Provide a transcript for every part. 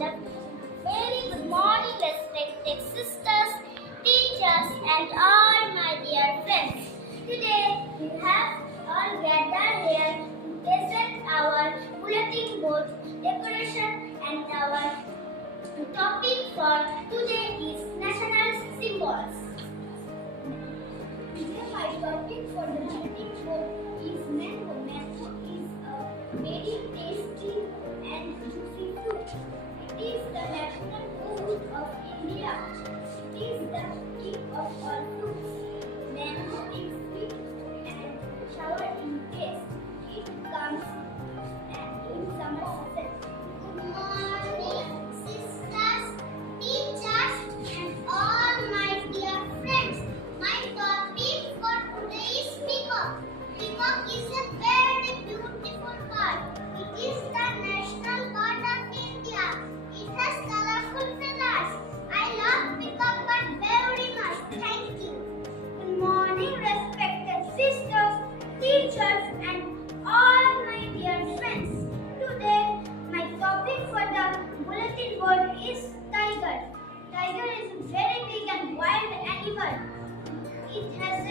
and a very good morning, respected sisters, teachers, and all my dear friends. Today we have all gathered here to present our bulletin board decoration, and our topic for today is national symbols. Today my topic for the bulletin board is mango. Mango is a very tasty and juicy fruit. It is the national food of India. It is the king of all fruits. Mango is sweet and sour in taste. It comes in summer season. Good morning, sisters, teachers, and all my dear friends. My topic for today is peacock. Peacock is a very beautiful bird. It is the national bird of India. It has colorful feathers. I love peacock bird very much. Thank you. Good morning, respected sisters, teachers, and all my dear friends. Today, my topic for the bulletin board is tiger. Tiger is a very big and wild animal. It has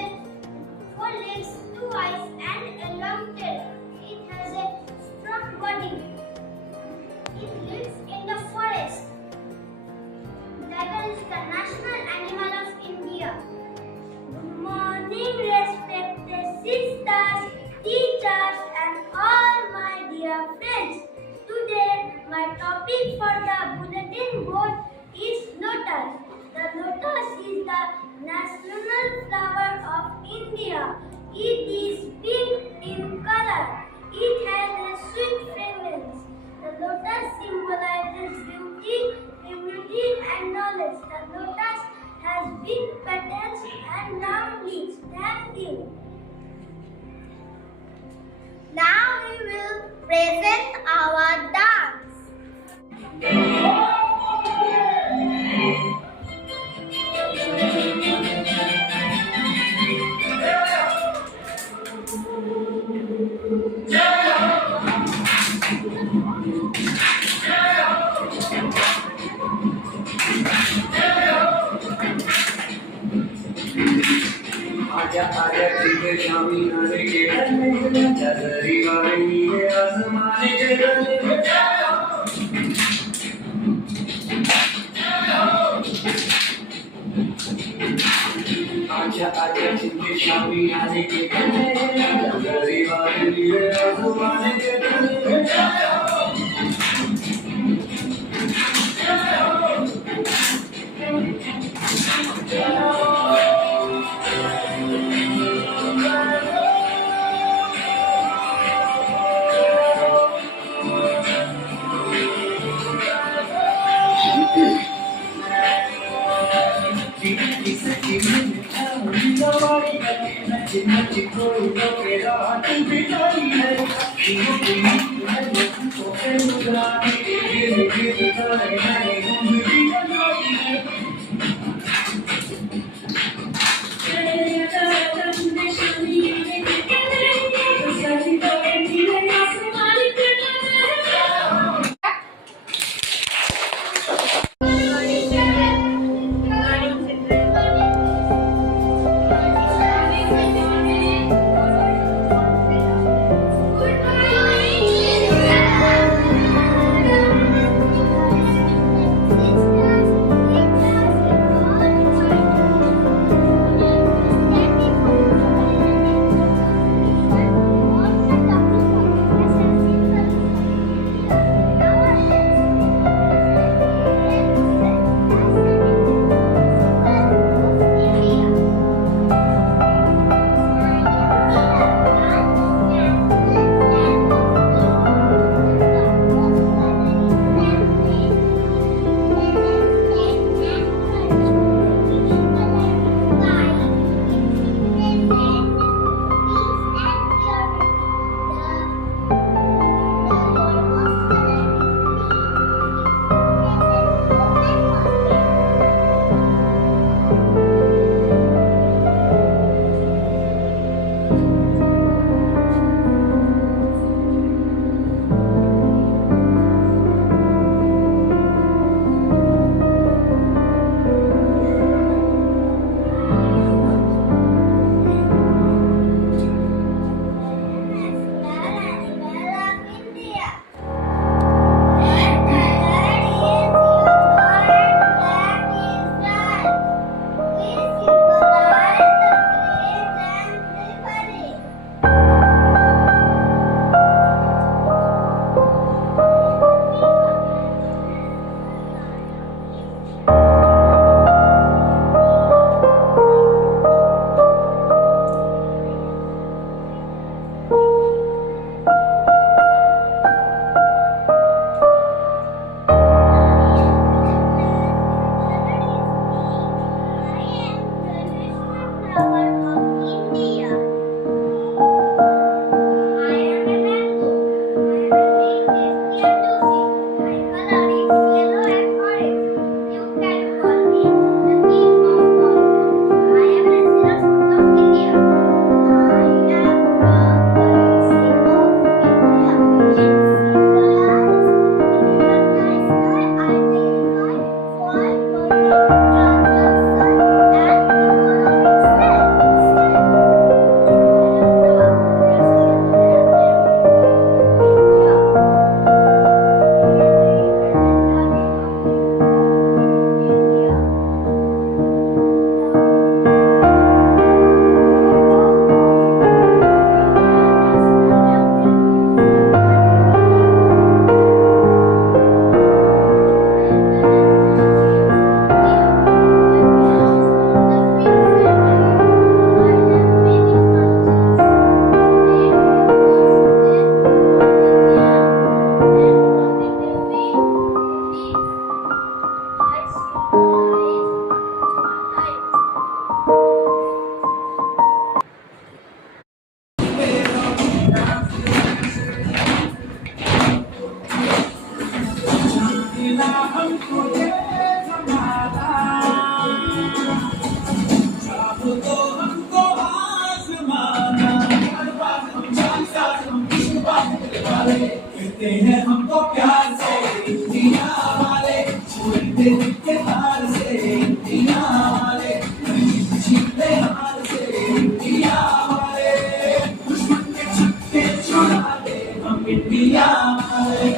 4 legs, 2 eyes, and a long tail. It has a strong body. It lives in the forest. Tiger is the national animal of India. Good morning, respected sisters, teachers, and all my dear friends. Today, my topic for the bulletin board is lotus. The lotus is the national flower of India. It is pink in color. It has a sweet fragrance. The lotus symbolizes beauty, purity, and knowledge. The lotus has big petals and long leaves. Thank you. Now we will present our dance. आजा आजा चिंते शामी आने के नजरी वाली है आसमाने के गले आजा आजा चिंते शामी आने के नजरी वाली है आसमाने के गले तो हमको आसमाना, हर बात हम चार साथ हम किसी बात के वाले, कहते हैं हमको प्यार से इंडिया वाले, छोड़ते दिखते हार से इंडिया वाले, जीते हार से इंडिया वाले, दुश्मन के छक्के छुड़ा दे हम इंडिया वाले,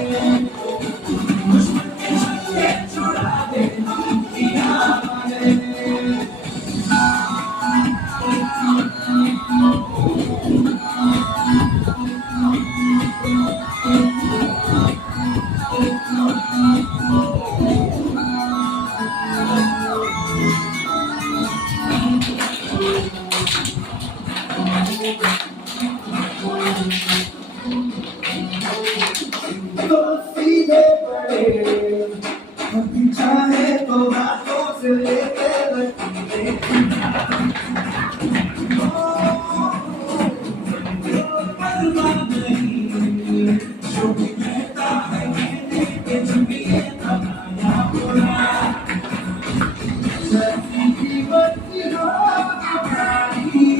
दुश्मन के छक्के छुड़ा दे हम इंडिया वाले। तो सीधे पड़े हम चाहे तो हाथों से लेके लकीरें, परवाह नहीं जो भी कहता है कहने के जुबिए बनाया बुरा, जैसी की बत्ती हो हमारी,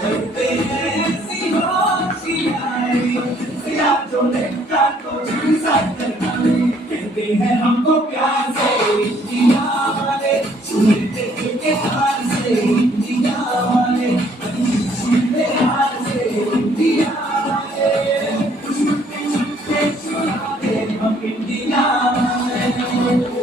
करते हैं ऐसी होशियारी, सिया जो देखता तो झुलसा करवाए, कहते हैं हमको प्यार से इंडिया वाले, छूते के हार से इंडिया वाले, छूते हार से इंडिया वाले, दुश्मन के छक्के छुड़ा दे हम इंडिया वाले।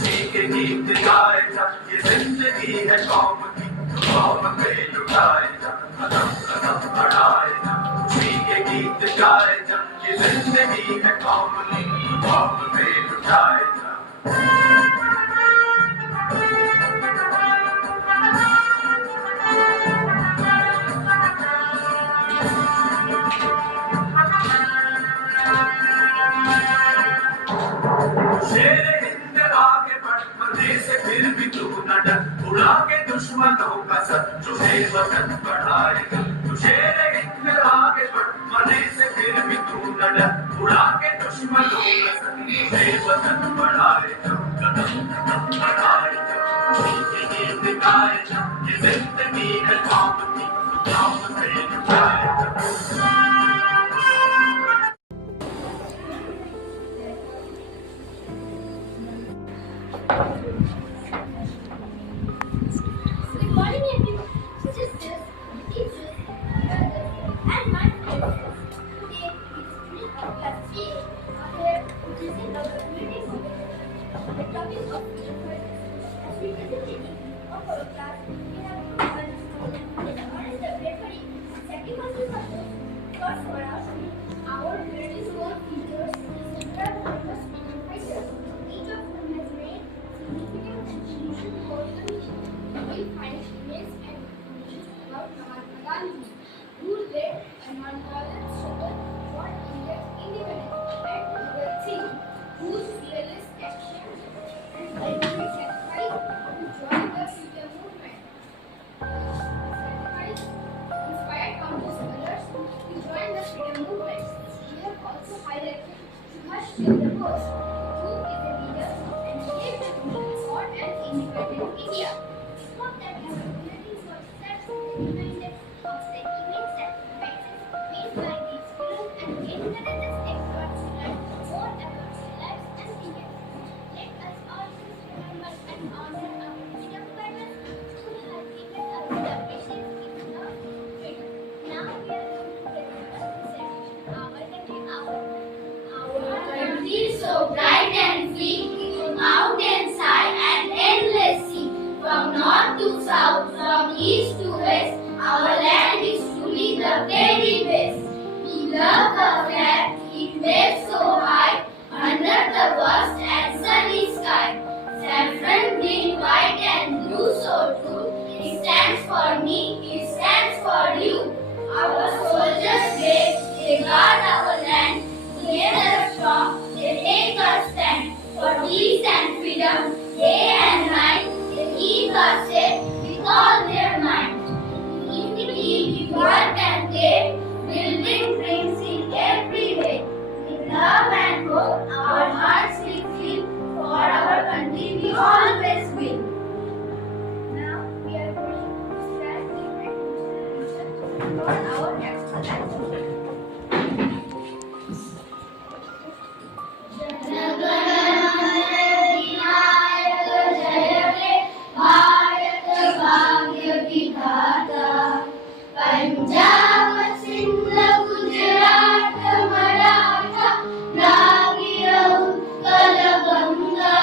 खुशी के गीत गाए जा, ये जिंदगी है कौम की, तो कौम पे लुटाए जा, कदम कदम बढ़ाए जा, खुशी के गीत गाए जा, ये जिंदगी है कौम की, तो कौम पे लुटाए जा। शेरे हिंद आगे बढ़, मरने से फिर भी तू न डर, उड़ा के दुश्मनों का सर, जो है वतन बढ़ाएगा। तू शेरे हिंद आगे बढ़, मरने से फिर भी तू न डर, उड़ा के दुश्मनों का सर, जो है वतन बढ़ाएगा। कदम कदम बढ़ाएगा, खुशी के गीत गाएगा, ये जिंदगी है कौम की, कौम पे लुटाएगा। Good morning, everyone. Sisters, teachers, brothers, and my friends. Today, we students of class 3 are here to present our meeting of the topic of freedom. As we present the evening of our class, we have two honors. One is the bravery and sacrifices of those fought for us. Our religious war teachers is the brave famous freedom fighters, each of whom has made significant contribution for the nation. We find emails and information about Mahatma Gandhi, who led a non-violent struggle for India's independence, and Bhagat Singh, whose fearless action and bravery sacrifice to join the freedom movement. Sacrifice inspired countless others to join the freedom movement. We have also highlighted Subhash Chandra Bose, who is a leader and gave the nation for an independent India. We hope that you have learning for steps reminded of the immense sacrifices made by these heroes and encourages everyone to learn more about their lives and leaders. Let us always remember and honor our freedom fighters who have given us the precious gift of freedom. Now we are going to get the first presentation, Our Country, Our country is so bright and free, mountains high and endless sea. From north to south, from east to west, our land is truly the very best. We love the flag, it waves so high, under the vast and sunny sky. Saffron, green, white and blue, so true. It stands for me, it stands for you. Our soldiers brave, they guard our land. Together strong, they take a stand. For peace and freedom, day and night, they keep us safe with all their might. In the we work and play, building dreams in every way. With love and hope, our hearts will fill. For our country, we always will. Now we are going to start the introduction for our exercise. Punjab Sindh Gujarat Maratha Dravida Utkal Ganga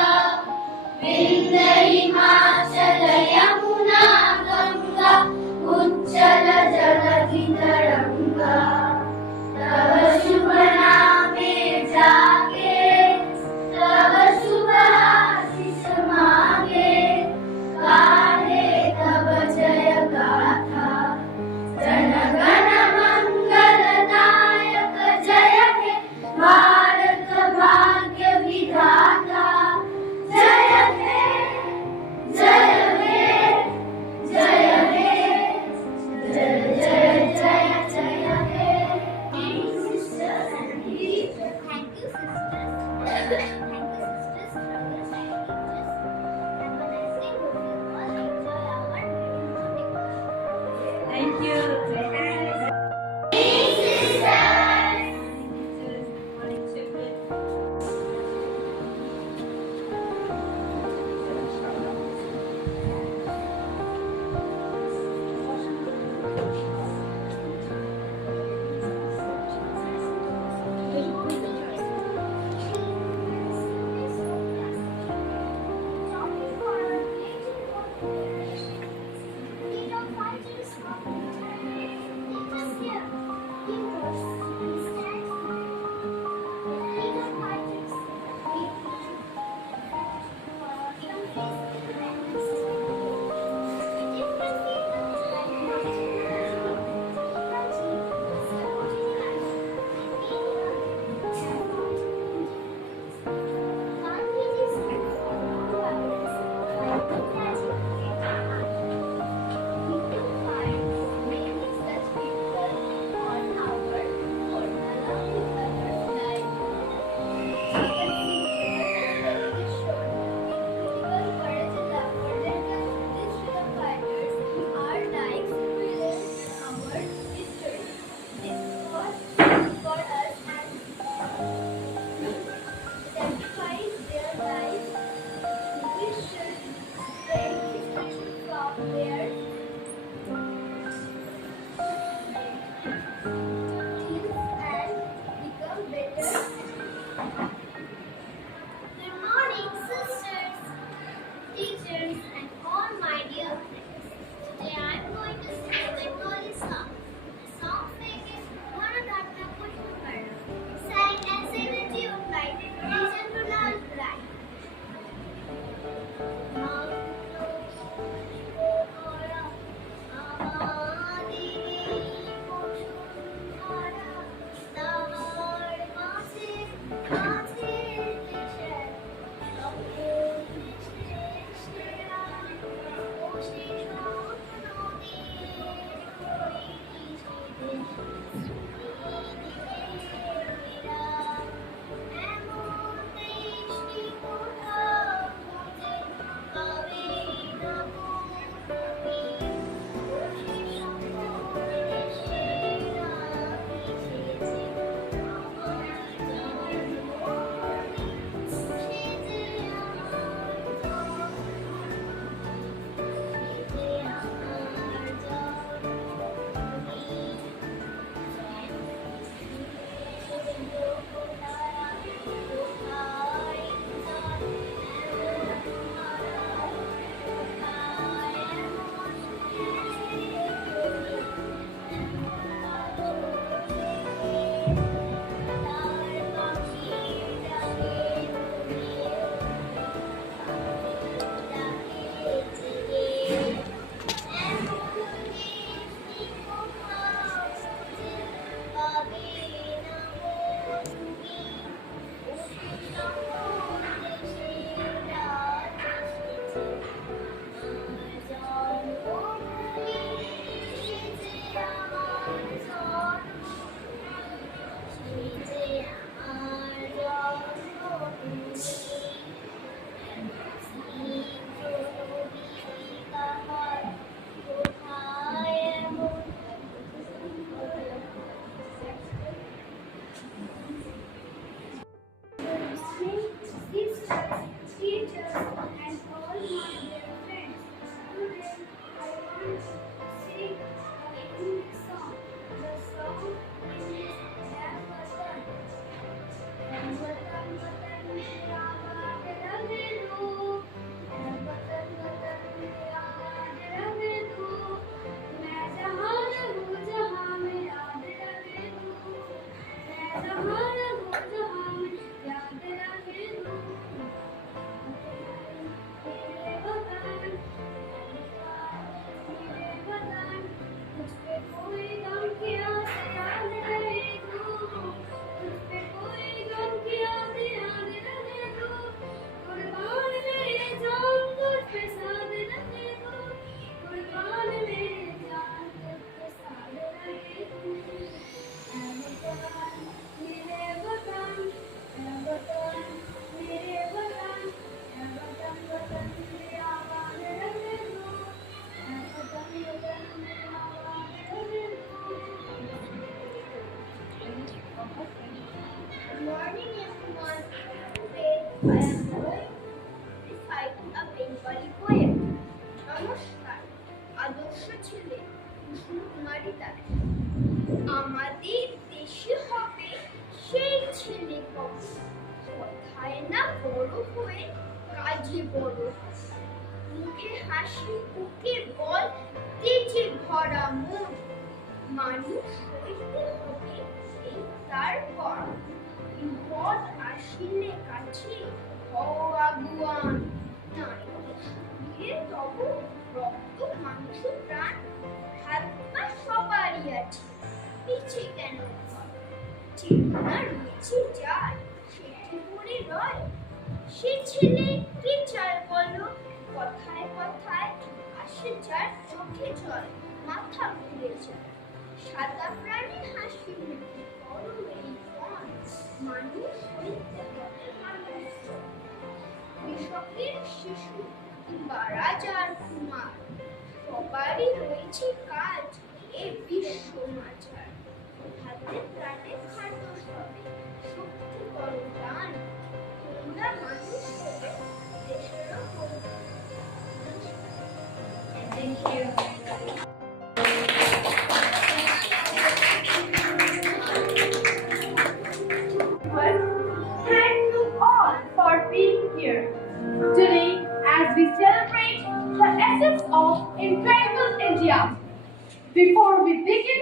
Sisters, teachers, and all my dear friends. Today I want to sing a Hindi song. The song is Hai Watan. Hai Watan Watan mera baat rahe do. Hai Watan Watan mera baat rahe do. Main jahan rahूं jahan mein yaad rahe do. Main jahan rahूं jahan mein याद रहे दो मेरे वतन मुझ पे कोई गम किया याद रहे दो मुझ पे कोई गम किया याद रहे दो कुर्बान मेरे जान तुझ पे साथ रहे दो कुर्बान मेरे जान तुझ पे साथ रहे दो मेरे वतन वतन मेरे वतन वतन वतन मेरा आबाद रहे दो वतन वतन मेरा आबाद रहे दो Good morning everyone. Today I am going to recite a Bengali poem. নমস্কার আদর্শ ছেলে কুসুম কুমারী দাস আমাদের দেশে হবে সেই ছেলে কবে কথায় না বড় হয়ে কাজে বড় মুখে হাসি বুকে বল তেজে ভরা মন মানুষ হইতে হবে এই তার কর্ম বিপদ আসিলে কাছে হও আগুয়ান নারীকে শুনিয়ে তব রক্ত মাংস প্রাণ হাত পা সবারই আছে পিছে কেন চেতনা রয়েছে যার সেটি পড়ে রয় সে ছেলে কি চায় বলো কথায় কথায় আসে যার চোখে জল মাথা ঘুরে যায় সাদা প্রাণী হাসি মুখে বড় এই পণ মানুষ হইতে হবে মানুষ কৃষকের শিশু কিংবা রাজার কুমার সবারই রয়েছে কাজ এ বিশ্ব মাঝার হাতে প্রাণে খাদ্য সবে শক্তি করো দান তোমরা মানুষ হবে দেশেরও কল্যাণ Thank you. Thank you all for being here today as we celebrate the essence of incredible India. Before we begin,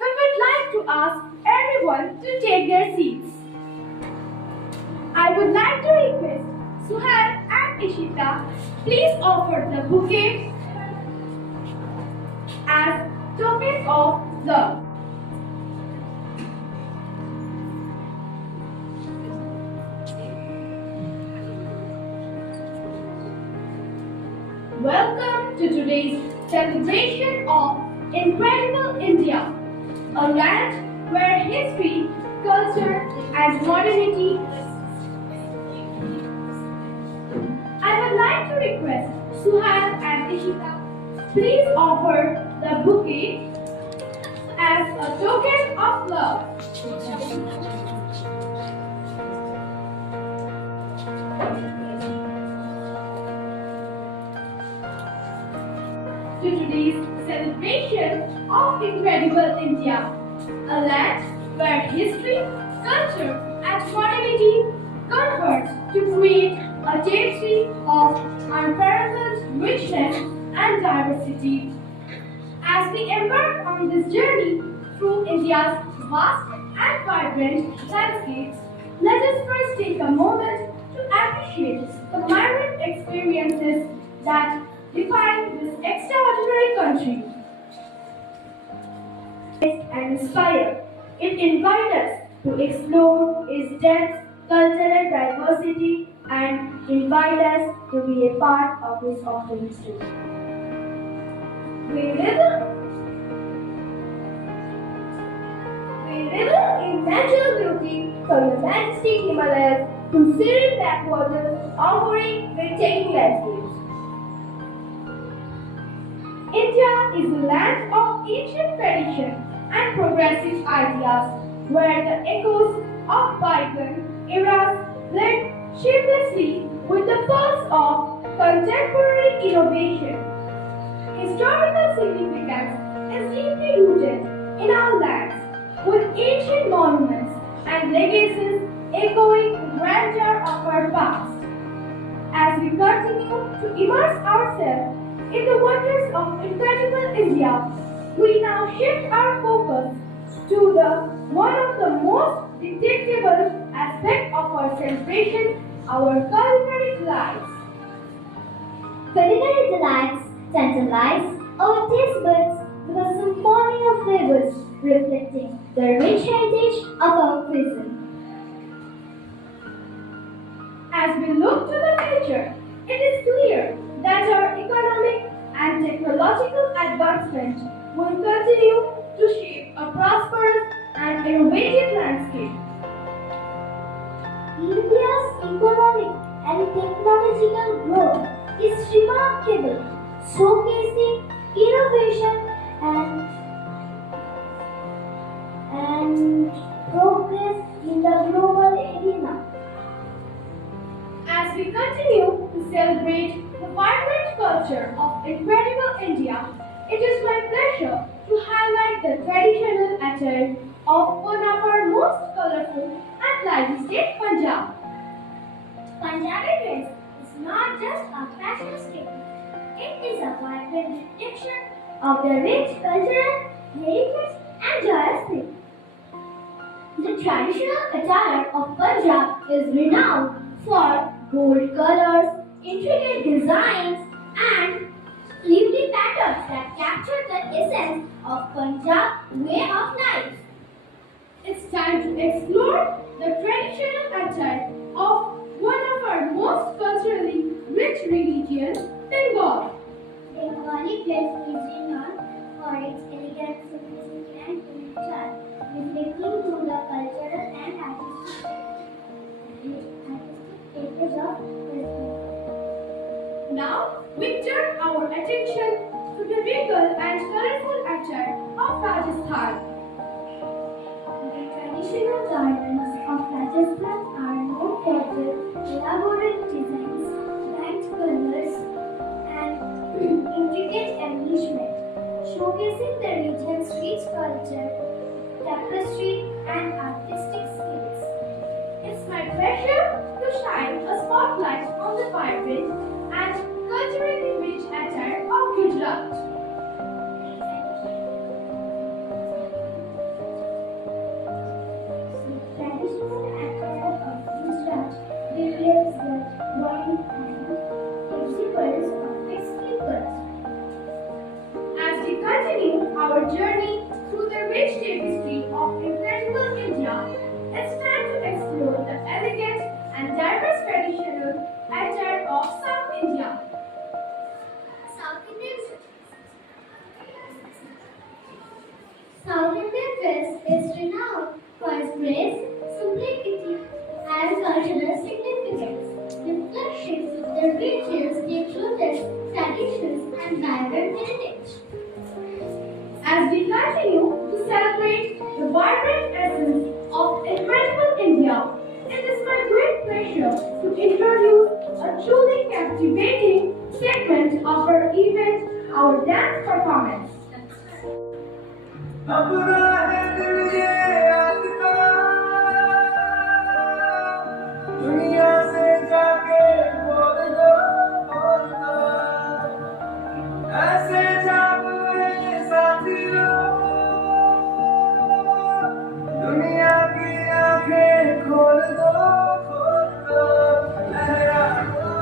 we would like to ask everyone to take their seats. I would like to request Suhail and Ishita, please offer the bouquet as token of love. Welcome to today's celebration of Incredible India, a land where history, culture, and modernity. I would like to request Suhail and Ishita, please offer the bouquet as a token of love. To today's celebration of Incredible India, a land where history, culture, and modernity converge to create a tapestry of unparalleled richness and diversity. As we embark on this journey through India's vast and vibrant landscapes, let us first take a moment to appreciate the myriad experiences that define this extraordinary country and inspire. It invites us to explore its dense cultural diversity and invite us to be a part of his awesome history. We revel in natural beauty from the majestic Himalayas to serene backwaters offering breathtaking landscapes. India is a land of ancient tradition and progressive ideas where the echoes of bygone eras blend shamelessly with the pulse of contemporary innovation. Historical significance is deeply rooted in our lands, with ancient monuments and legacies echoing the grandeur of our past. As we continue to immerse ourselves in the wonders of incredible India, we now shift our focus to the one of the most detectable aspects of our celebration, our culinary delights. Culinary delights tantalize our taste buds with a symphony of flavors reflecting the rich heritage of our cuisine. As we look to the future, it is clear that our economic and technological advancement will continue to shape a prosperous and innovative landscape. India's economic and technological growth is remarkable, showcasing innovation and progress in the global arena. As we continue to celebrate the vibrant culture of incredible India, it is my pleasure to highlight the traditional attire of one of our most colorful and lively state, Punjab. Punjabi dress is not just a fashion statement, it is a vibrant reflection of the rich cultural heritage and joyous spirit. The traditional attire of Punjab is renowned for bold colors, intricate designs, and lively patterns that capture the essence of Punjab way of life. It's time to explore the traditional attire of one of our most culturally rich regions, Bengal. Bengali dress is renowned for its elegant simplicity and unique charm, reflecting to the cultural and artistic heritage of West. Now, we turn our attention to the regal and colorful attire of Rajasthan. The traditional garments of Rajasthan are known for their elaborate designs, bright colors, and intricate embellishment, showcasing the region's rich culture, tapestry, and artistic skills. It's my pleasure to shine a spotlight on the vibrant and culturally rich attire of Gujarat. The traditional attire of Gujarat reflects the wide and exuberance of its people. As we continue our journey through the rich tapestry of incredible India, it's time to explore the elegant and diverse traditional attire of South India. South Indian dress is renowned for its grace, simplicity, and cultural significance, reflecting the region's deep-rooted traditions and vibrant heritage. As we continue to celebrate the vibrant essence of incredible India, it is my great pleasure to introduce a truly captivating segment of our event, our dance performance. अपना है दिल ये आज का दुनिया से जाके बोल दो ऐसे जादू है साथियों दुनिया की आंखें खोल दो लहरा दो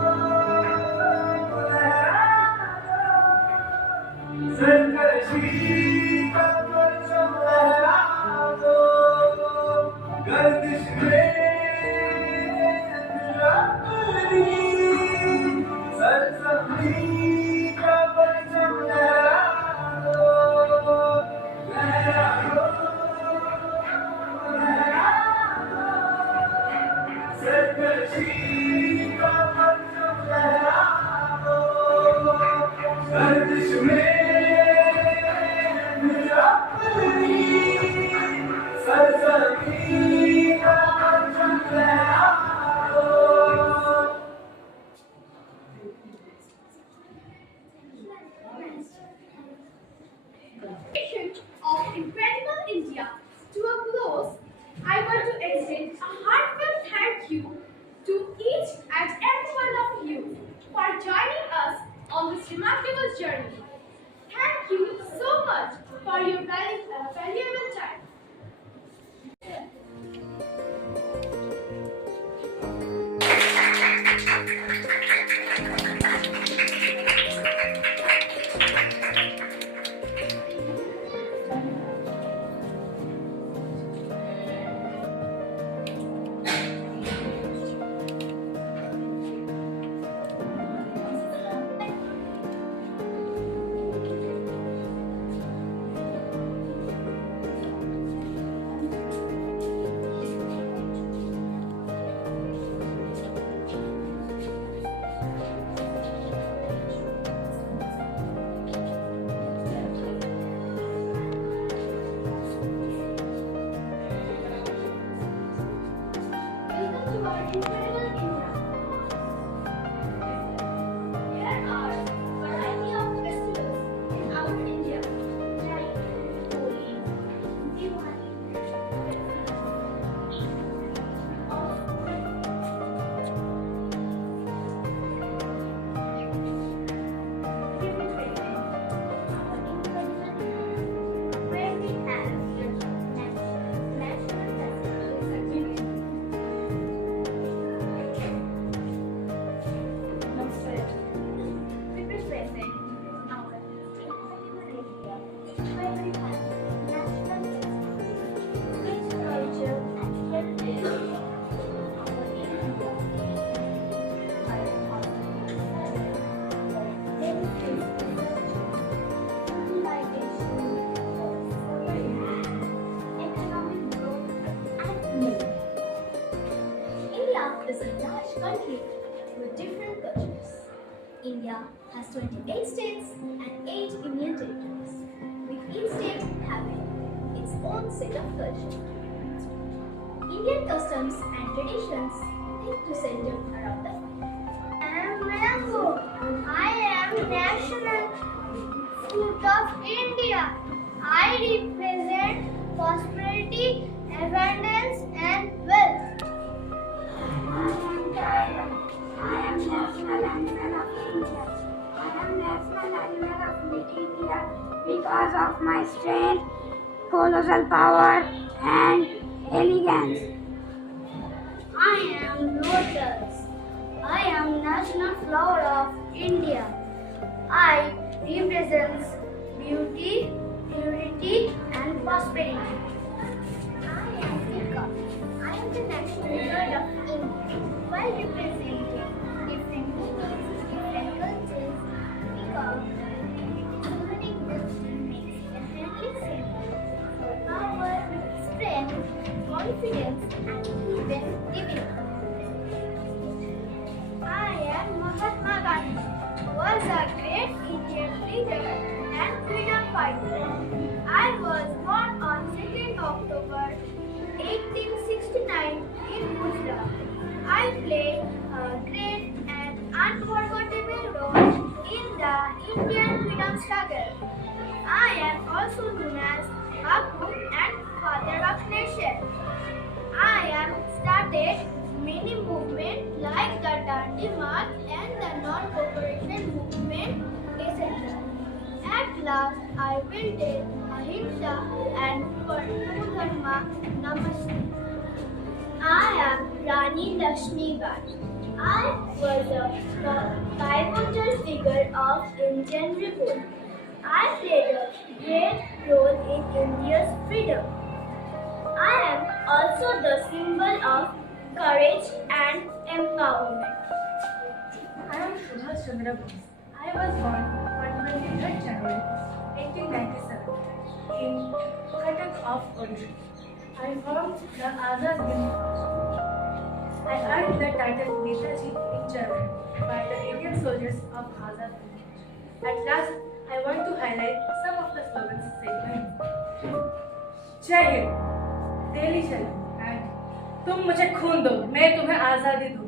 सरकशी का परचम लहरा दो गर्दिश में रब सरजमीं का परचम लहरा दो, लहरा दो, लहरा दो। सरकशी का परचम लहरा दो, गर्दिश में अपनी सरजमीं का परचम लहरा दो। Of incredible India to a close, I want to extend a heartfelt thank you to each and every one of you for joining us on this remarkable journey. Thank you so much for your valuable time. Welcome to our incredible India. There are a variety of festivals in our India, like Holi, Diwali, where we have national festivals. Representing our India, where we have national festivals, rich culture and heritage. Our India, by economic growth and growth. India is a large country with different cultures. India has 28 states and 8 union territories, with each state having its own set of culture. Indian customs and traditions tend to center around the I am mango. I am national fruit of India. I represent prosperity, abundance, and wealth. I am tiger. I am national animal of India. I am national animal of India because of my strength, colossal power, and elegance. I am lotus. I am national flower of India. I represents beauty, purity, and prosperity. I am peacock. I am the national bird of India. While representing different meanings, different cultures, peacock, including wisdom, makes a friendly symbol for power, strength, confidence, and even divinity. I am Mahatma Gandhi, who was a great Indian leader and freedom fighter. I was born on 2nd October 1869 in Gujarat. I played a great and unforgettable role in the Indian freedom struggle. I am also known as Bapu and Father of Nation. I have started many movements like the Dandi March and the non-cooperation movement, etc. At last, I will take Ahimsa and Dharma Namaste. I am Rani Lakshmi Bai. I was a pivotal figure of Indian Revolt. I played a great role in India's freedom. I am also the symbol of courage and empowerment. I am Subhash Chandra Bose. I was born on 23rd January 1897 in Cuttack of Odisha. I formed the Azad Hind Fauj. I earned the title Netaji in German by the Indian soldiers of Azad Hind Fauj. At last, I want to highlight some of the slogans said by him. जय हिंद, दिल्ली चलो and तुम मुझे खून दो, मैं तुम्हें आजादी दूंगा।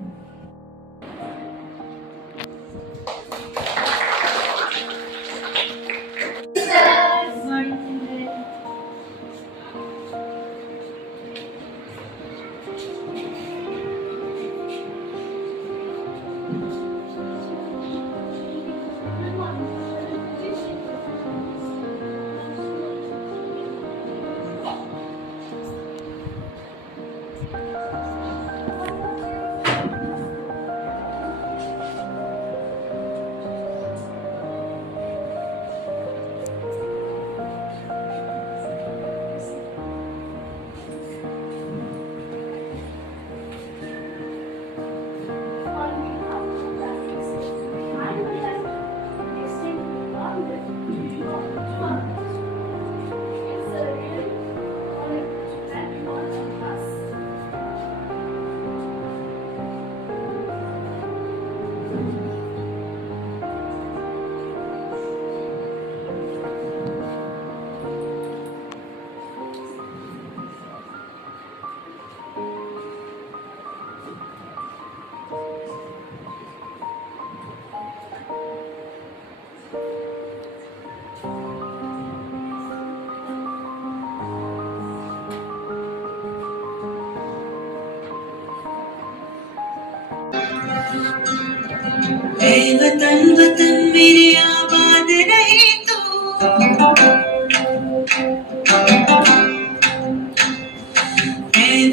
वतन वतन मेरे आबाद रहे तो,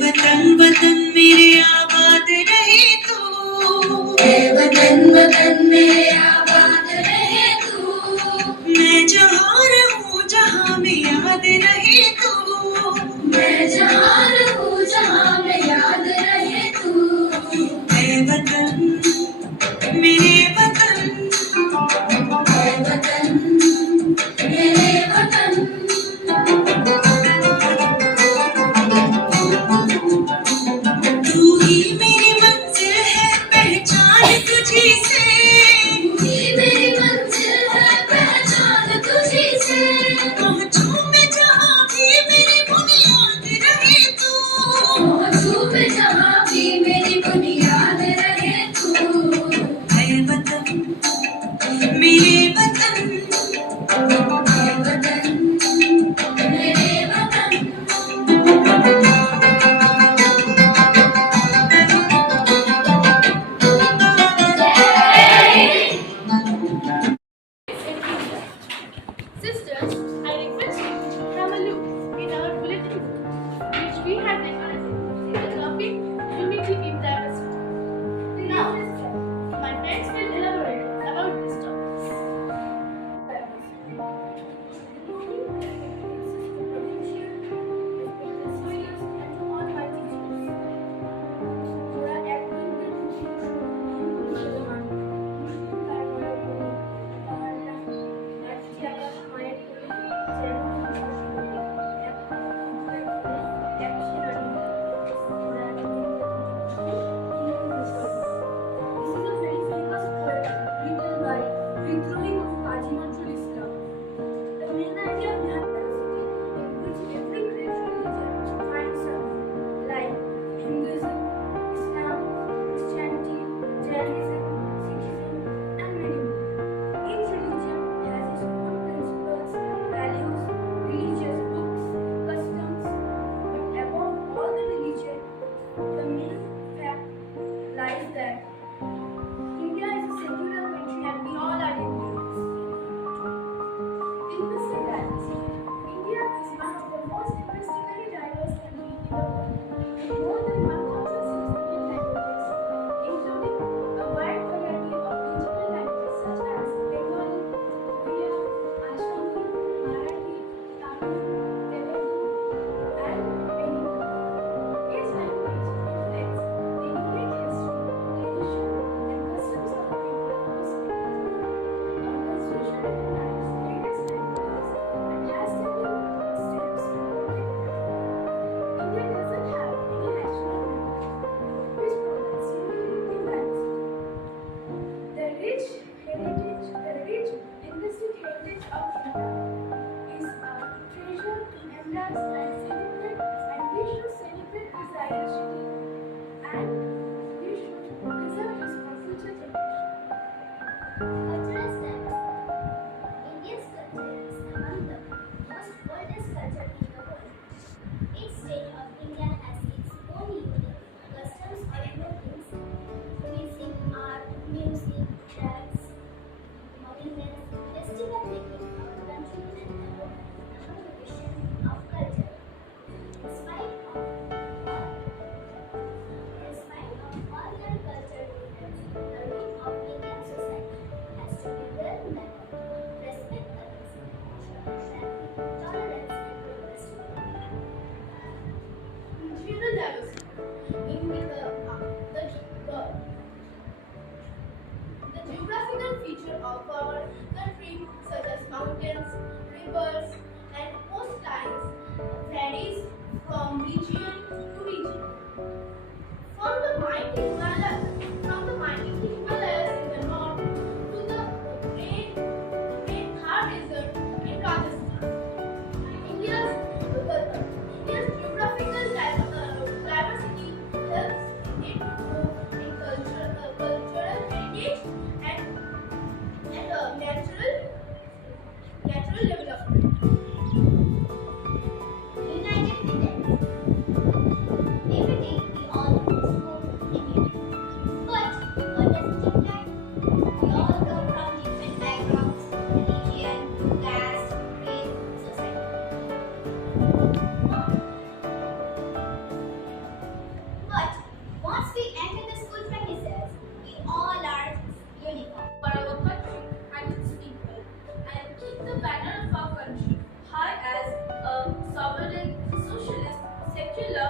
वतन वतन मेरे आबाद रहे तो, वतन वतन मेरे आबाद रहे तो, मैं जहाँ रहूँ जहाँ में याद रहे तो, मैं जहाँ रहूँ जहाँ में याद रहे तो, वतन मेरे वतन Cultural status. India's culture is among the most oldest culture in the world. Each state of India has its own unique customs or clothing, cuisine, art, music, dance, monuments, festival making our country and our tradition of culture. In spite of all their culture differences, the root of Indian society has to be well mannered, respect others, show empathy, tolerance, and progress to Regional diversity. In the geographical feature of our country, such as mountains, rivers, and coastlines, varies from region to region. From the mighty Himalayas in the north to the great Thar Desert in Rajasthan. India's geographical diversity helps it grow in cultural heritage and natural development. United States. Every day we all move India. But what does it look like? We all come from different backgrounds, religion, caste, race, society. But once we enter the school premises, we all are uniform. For our country and its people, and keep the banner of our country high as a sovereign, socialist, secular,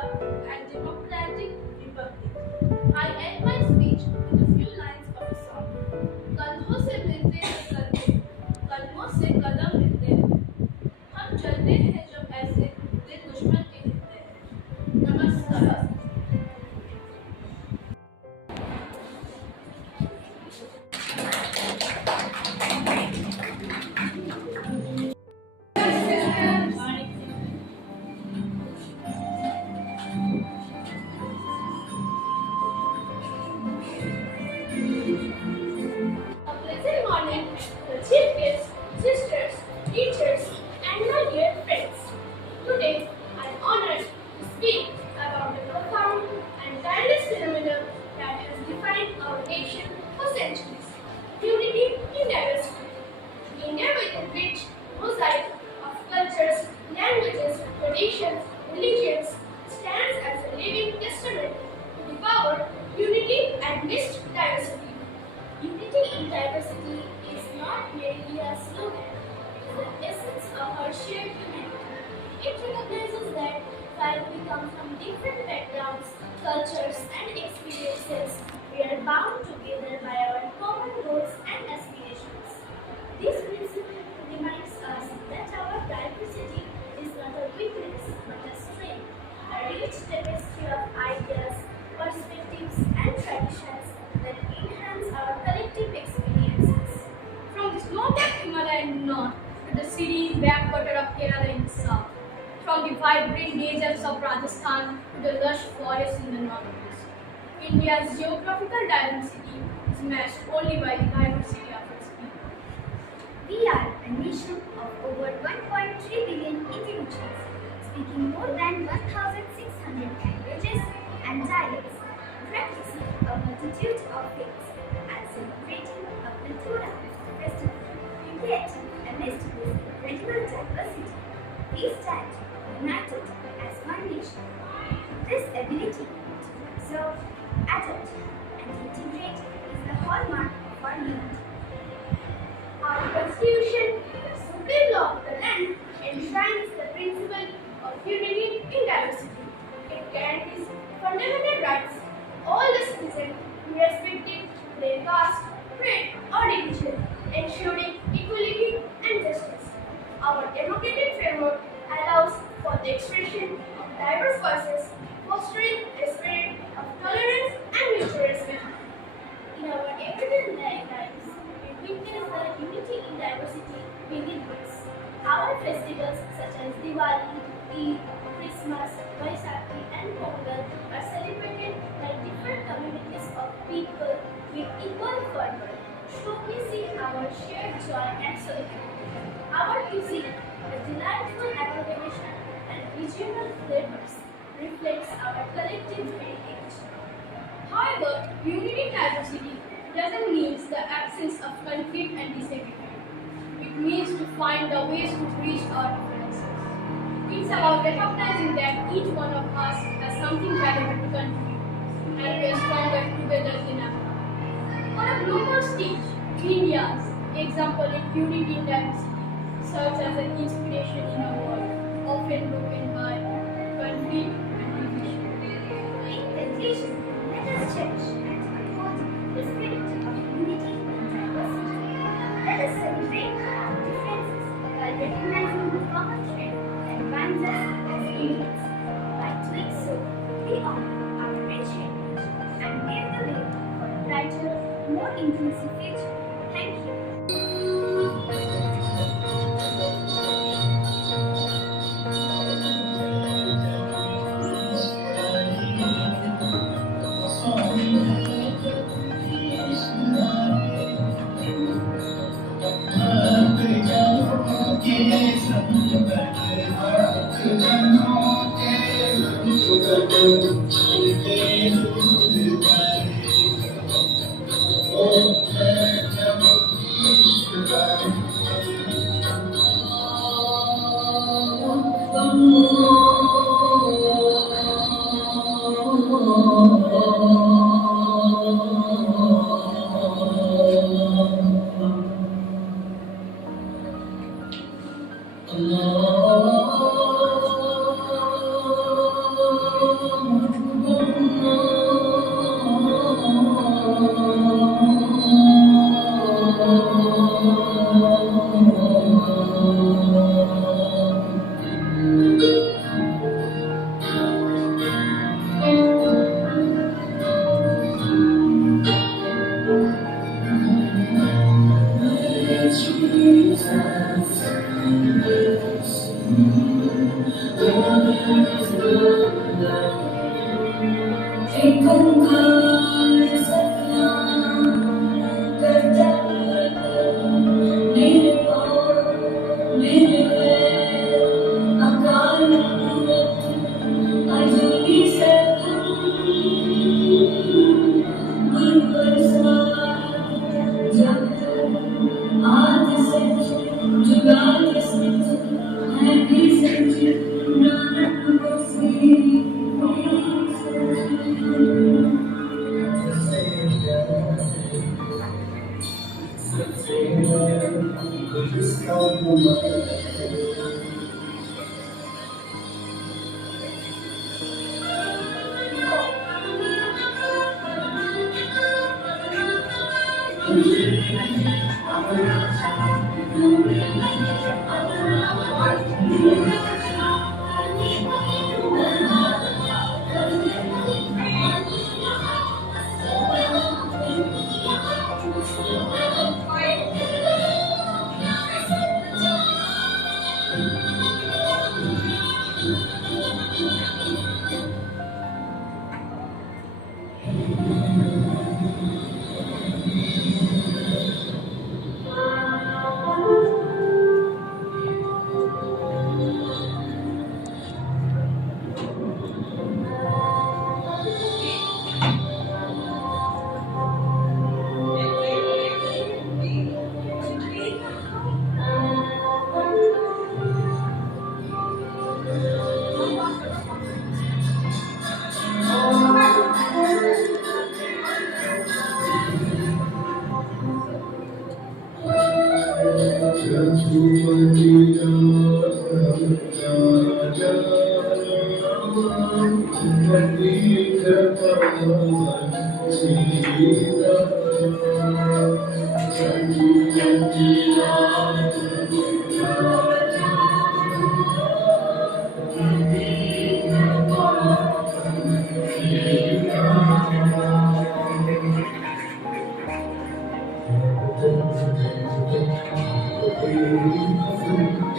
and democratic republic. I end my speech with a few lines of a song. कंधों से मिलते हैं कंधे, कदमों से कदम मिलते हैं. हम चलते हैं जब ऐसे दिल दुश्मन के हिलते हैं. नमस्कार. A pleasant morning, the chief guests, sisters, teachers, and my dear friends. Today, I am honored to speak about the profound and tireless phenomenon that has defined our nation for centuries: unity in diversity. India, with a rich mosaic of cultures, languages, traditions, religions, stands as a living testament to the power, unity, and mixed diversity. Unity in diversity is not merely a slogan, it is the essence of our shared humanity. It recognizes that while we come from different backgrounds, cultures, and experiences, we are bound together by our common goals and aspirations. This principle reminds us that our diversity is not a weakness but a strength, a rich tapestry of ideas, perspectives, and traditions that enhance our collective experiences. From the snow-capped Himalayan north to the serene backwater of Kerala in the south, from the vibrant deserts of Rajasthan to the lush forests in the northeast, India's geographical diversity is matched only by the diversity of its people. We are a nation of over 1.3 billion individuals, speaking more than 1,600 languages and dialects, practicing a multitude of faiths, and celebrating a plethora of festivals. Yet, amidst this incredible diversity, we stand united as one nation. This ability to observe, adapt, and integrate is the hallmark of our unity. Our Constitution, the supreme law of the land, enshrines the principle of unity in diversity. It guarantees fundamental rights to all the citizens, irrespective of their caste, creed, or religion, ensuring equality festivals such as Diwali, Eid, Christmas, Vaisakhi, and Pongal are celebrated by different communities of people with equal fervor, showcasing our shared joy and solidarity. Our cuisine, the delightful amalgamation and regional flavors, reflects our collective heritage. However, unity in diversity doesn't mean the absence of conflict and disagreement. It means to find the ways to bridge our differences. It's about recognizing that each one of us has something valuable to contribute, and we are stronger together than ever. On a global stage, India's example in unity in diversity serves as an inspiration in a world often broken by conflict and division. In conclusion, let us cherish and uphold the spirit of unity and diversity. Let us celebrate our differences while recognizing the common thread that binds us as Indians. By doing so, we honor our rich heritage and pave the way for a brighter, more inclusive future. Thank you.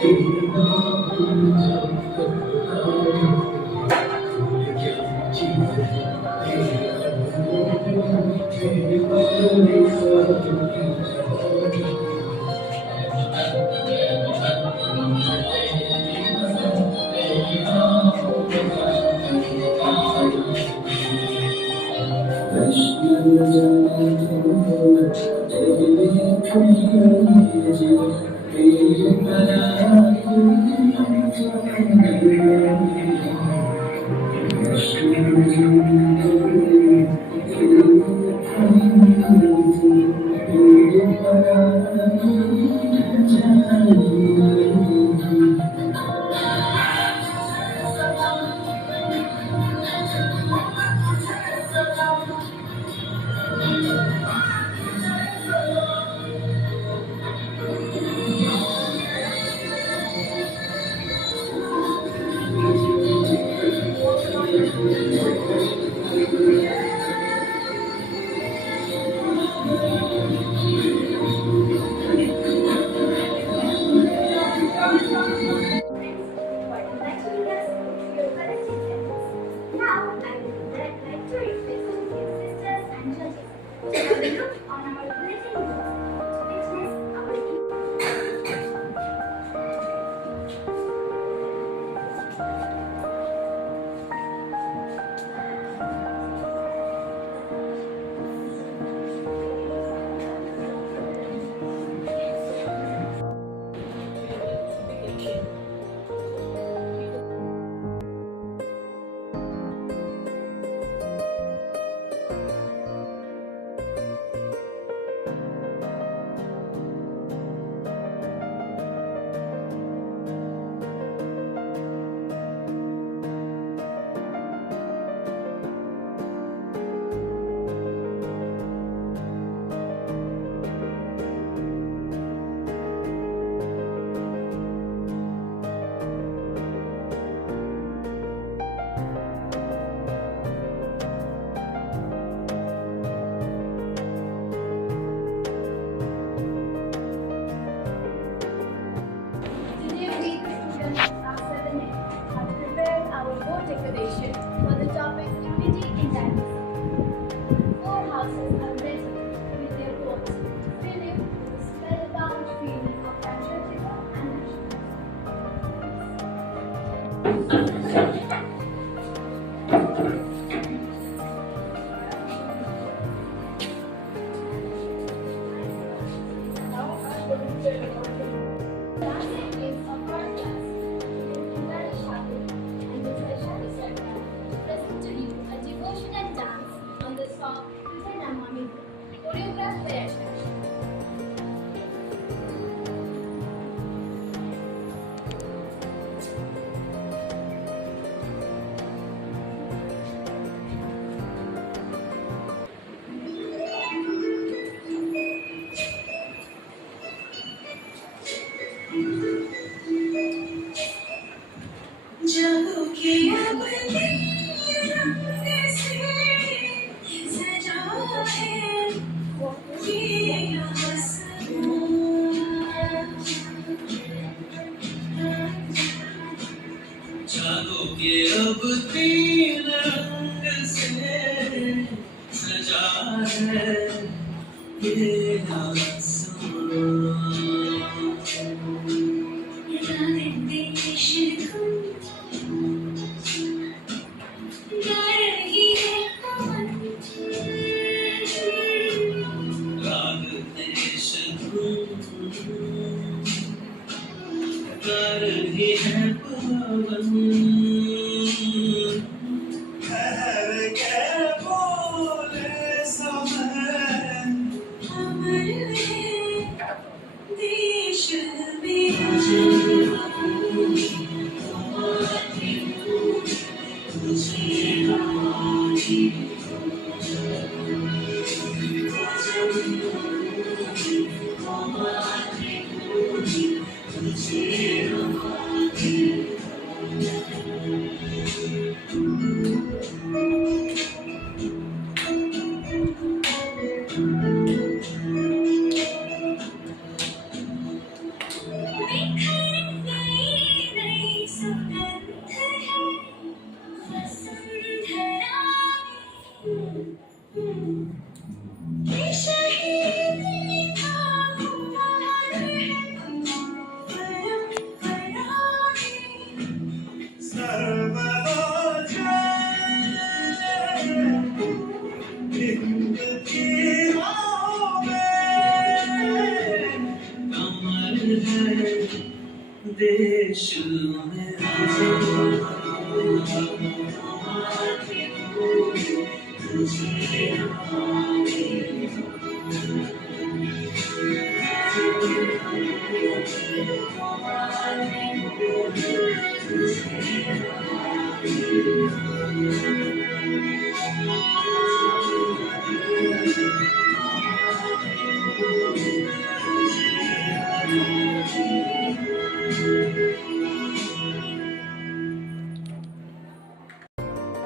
For enlightening us with your collective efforts. Now, I will like to request dear sisters and judges to have a look on our bulletin boards to witness our Today we, the students of 7A, have prepared our board declaration for the topic Unity in Dynamism. 4 houses are ready with their votes to fill in with a spellbound feeling of patriotism and nationalism. Dancing is a part class. Indra Shahid and Mr. Shadi Sarkar present to you a devotional dance on the song Tuze Namami, choreographed by Ashkash. जादू के अपने रंग से सजा है ये आसमां जादू के अब तीन रंग से सजा है ये आसमां देश में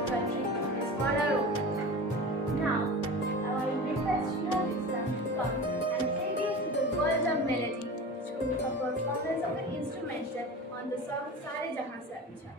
country is for our own. Now, I will request your listener to come and take you to the world of melody through a performance of an instrumental on the song Sare Jahan Se Acha.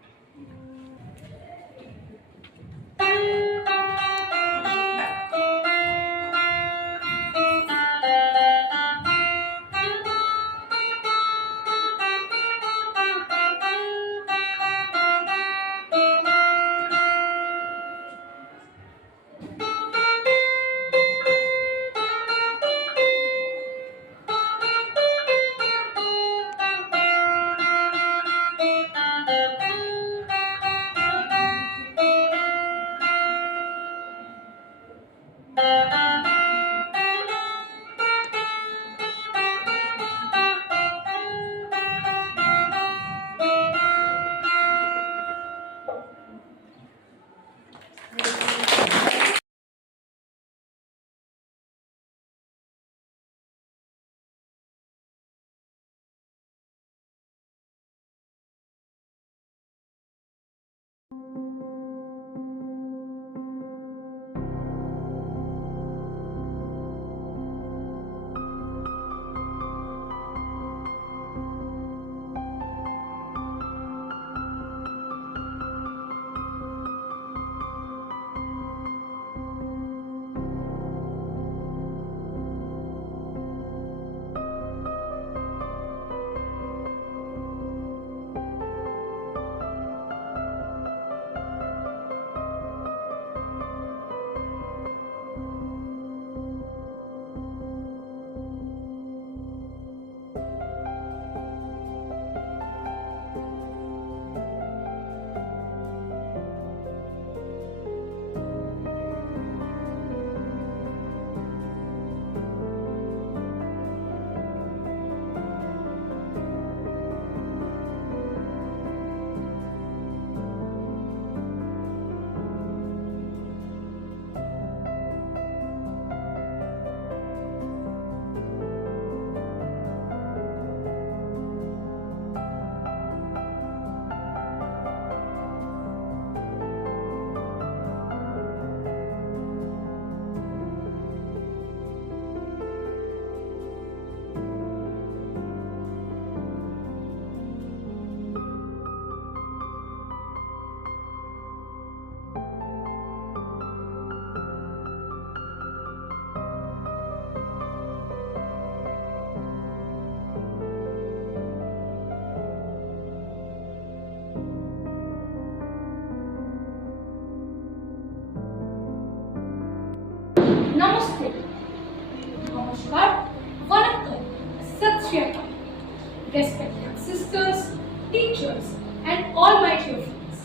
Namaste, Namaskar, Vanakkam, Sat Shri Akal. Respected sisters, teachers, and all my dear friends.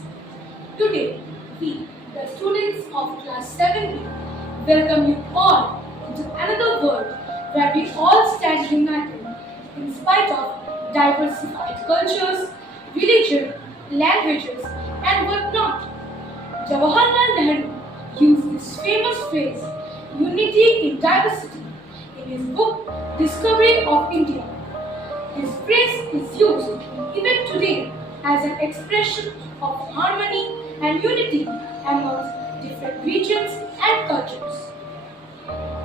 Today, we, the students of class 7B, welcome you all into another world where we all stand united in spite of diversified cultures, religion, languages, and whatnot. Jawaharlal Nehru used this famous phrase, unity in diversity, in his book Discovery of India. This phrase is used even today as an expression of harmony and unity amongst different regions and cultures.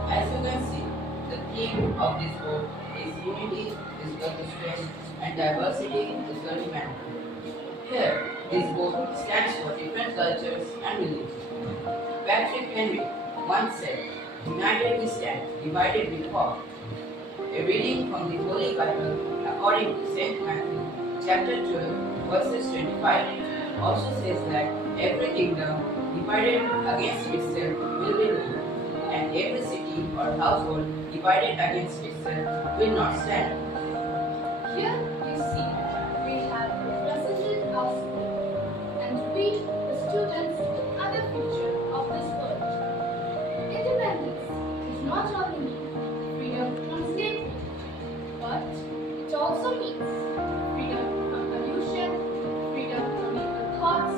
As you can see, the theme of this book is unity is equal to strength and diversity is equal to humanity. Here, this book stands for different cultures and religions. Patrick Henry once said, "United we stand, divided we fall." A reading from the Holy Bible according to St. Matthew, chapter 12, verses 25, also says that every kingdom divided against itself will be ruined, and every city or household divided against itself will not stand. Here we see also means freedom from pollution, freedom from evil thoughts,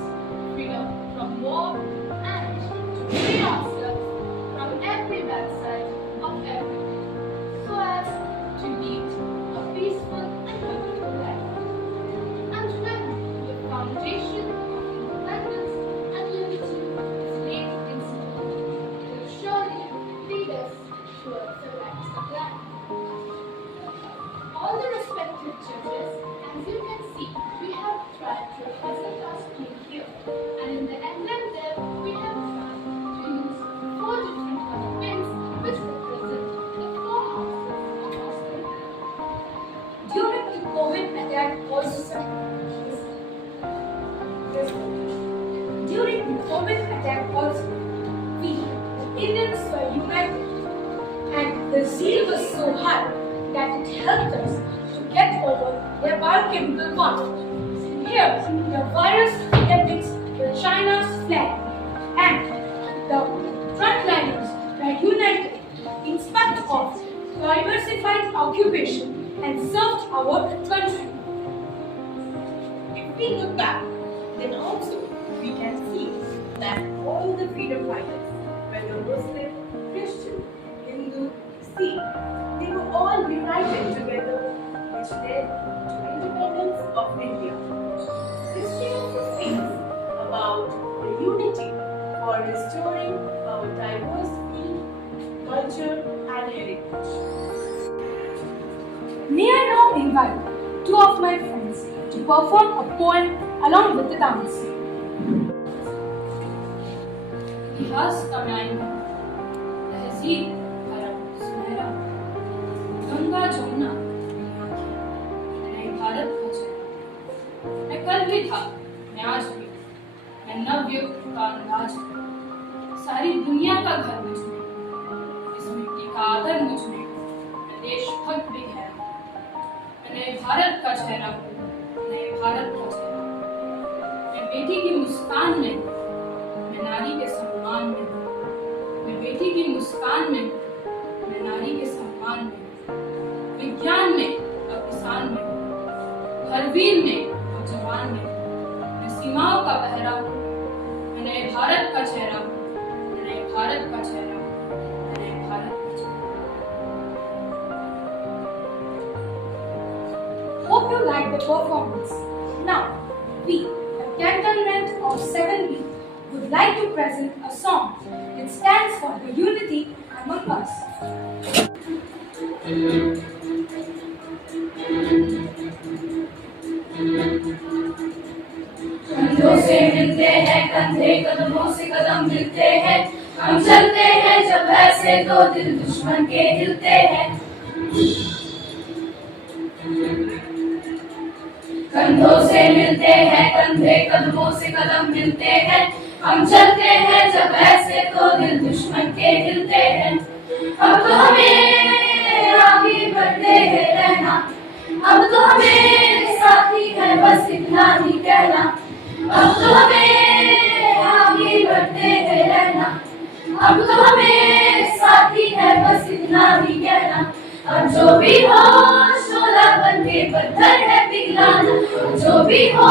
freedom from war, and to free ourselves from every bad side of everything, so as to lead a peaceful and beautiful life. And when the foundation of independence and unity is laid in stone, it will surely lead us towards the rights of land. All the respected judges, as you can see, we have tried to represent our scheme here, and in the emblem there we have tried to use 4 different color pins which represent the 4 houses of our school. During the COVID attack also, we, the Indians, were united, and the zeal was so high that it helped us to get over their biochemical war. Here, the virus depicts the China's flag, and the frontliners were united in spite of diversified occupation and served our country. If we look back, then also we can see that all the freedom fighters, whether Muslim, Christian, Hindu, Sikh, they were all united together, which led to independence of India. History also speaks about the unity for restoring our diverse field, culture, and heritage. May I now invite 2 of my friends to perform a poem along with the dance. इतिहास का मैनू तहजीब हरम सुनहरा गंगा जमुना नए भारत का चेहरा मैं कल भी था मैं आज भी मैं नवयुग का अंदाज हूँ सारी दुनिया का घर मुझ में इस मिट्टी का आदर मुझ में मैं देशभक्त भी है मैं नए भारत का चेहरा हूँ नए भारत का चेहरा मैं बेटी की मुस्कान में मैं नारी के सम्मान में मैं बेटी की मुस्कान में मैं नारी के सम्मान में विज्ञान में और किसान में हर वीर में और जवान में मैं सीमाओं का पहरा हूँ मैं नए भारत का चेहरा हूँ मैं नए भारत का चेहरा हूँ मैं नए भारत का चेहरा हूँ। Hope you liked the performance. Now, we, the cantonment of 7B, would like to present a song that stands for the unity among us. कंधों से मिलते हैं कंधे कदमों से कदम मिलते हैं हम चलते हैं जब ऐसे दो दिल दुश्मन के हिलते हैं कंधों से मिलते हैं कंधे कदमों से कदम मिलते हैं हम चलते हैं जब ऐसे दो दिल दुश्मन के हिलते हैं अब तो हमें आगे बढ़ते हैं रहना अब तो हमें साथी है बस इतना ही कहना अब तो हमें आगे बढ़ते हैं रहना अब तो हमें साथी है बस इतना ही कहना अब जो भी हो शोला बन के पत्थर है पिघलाना जो भी हो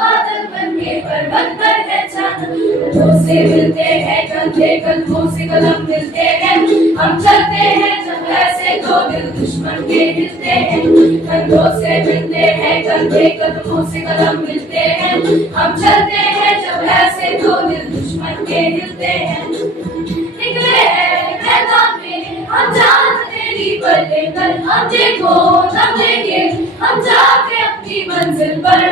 बादल बन के पर्वत पर है छाना कंधों से मिलते हैं कंधे कदमों से कदम मिलते हैं हम चलते हैं जब ऐसे दो दिल दुश्मन के हिलते हैं कंधों से मिलते हैं कंधे कदमों से कदम मिलते हैं हम चलते हैं जब ऐसे दो दिल दुश्मन के हिलते हैं निकले हैं मैदान में हम जान तेरी पर लेकर हम देखो हम देंगे हम जाके अपनी मंजिल पर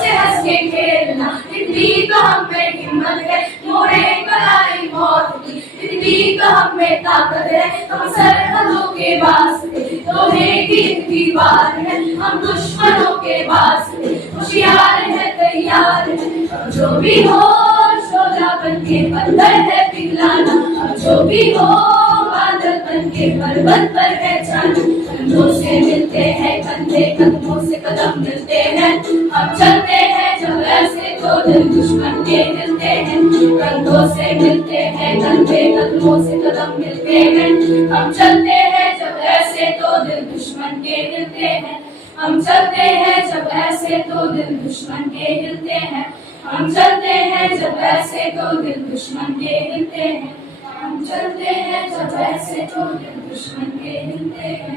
से हंस के खेलना इतनी तो हम में हिम्मत है मोरे कलाई मौत की इतनी तो हम में ताकत है हम सरहदों के वास्ते लोहे की दीवार है हम दुश्मनों के वास्ते होशियार है तैयार है जो भी हो शोला बन के पत्थर है पिघलाना जो भी हो बादल बन के पर्वत पर है छाना कंधों से मिलते हैं कंधे कदमों से कदम मिलते हैं हम चलते हैं जब ऐसे तो दिल दुश्मन के हिलते हैं, कंधों से मिलते हैं, कंधे कदमों से कदम मिलते हैं। हम चलते हैं जब ऐसे तो दिल दुश्मन के हिलते हैं, हम चलते हैं जब ऐसे तो दिल दुश्मन के हिलते हैं, हम चलते हैं जब ऐसे तो दिल दुश्मन के हिलते हैं, हम चलते हैं जब ऐसे तो दिल दुश्मन के हिलते हैं।